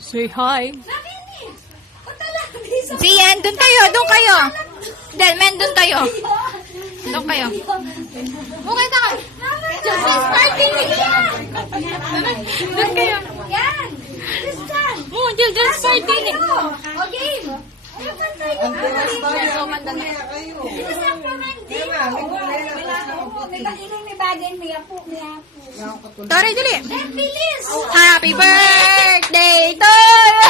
Say hi. Sian, doon tayo, doon kayo. Delmen, doon tayo. Doon kayo. Bukay ka. Just starting. Doon kayo. Yan! Christian! Oh, just starting. Okay! Tori, dali. Bilis! Happy birthday to you.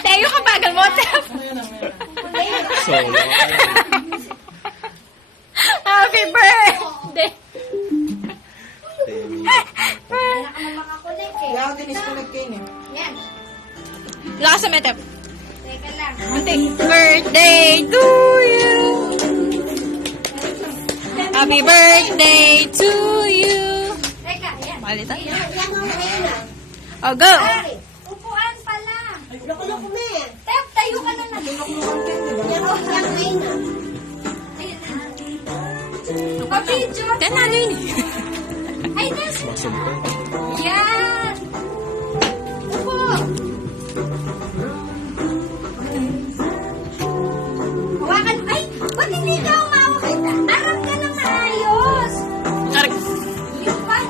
Tayo ka bagal mo, Tef. Happy birthday. Yan. Lakas sa Tef. Teka lang. Happy birthday to you. Happy birthday to you. Teka, yan. Malita. Yan ang mahina. Oh, go. Ay, upuan pala. Loko-loko me. Tep, tayo ka na lang. Yan ang mahina. Pa-video. Yan na, ano yun? Ay, nasa. Yan. Upo. Hawakan. Ay, ba't hindi ka umawak? Arap ka na maayos. Aray. Yung pan.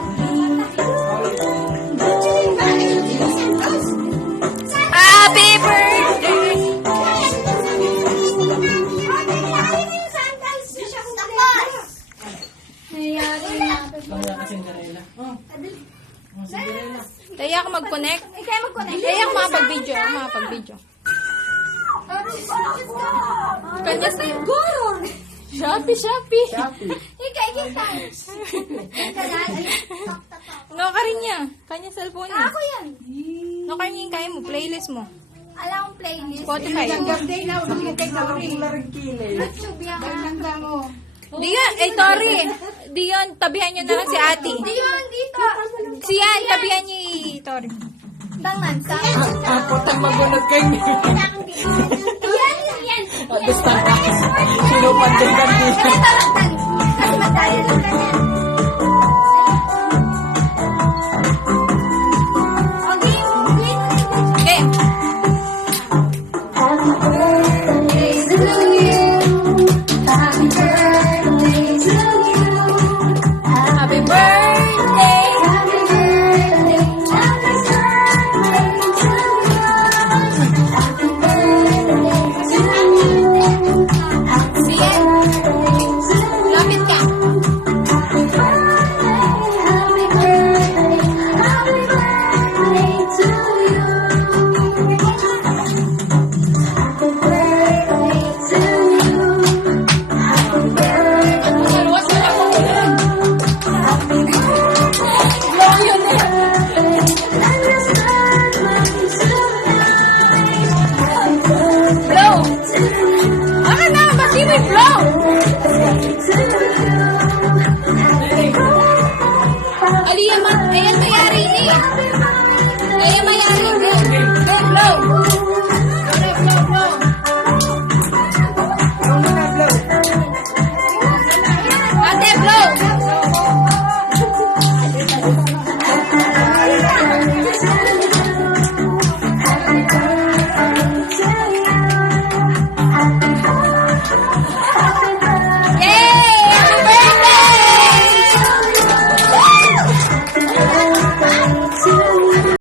Happy birthday. Kaya ako mag-connect. Kaya ako makapag-video. Makapag-video. Kanya sa yung gurong. Shopee. Ika. No, ka rin niya. Kanya cellphone niya. Ako yan. No, kanya yung kaya mo. Playlist mo. Alam kong playlist. Spotify. YouTube yan. Diyan, Tori. Diyan, tabihan niyo na lang si ate. Hindi yun dito. Siyan, tabihan niyo Tori. Tangan. Ako tang magunog kayo. Yan. Basta ka. Sino pa din Kasi madali lang ganyan.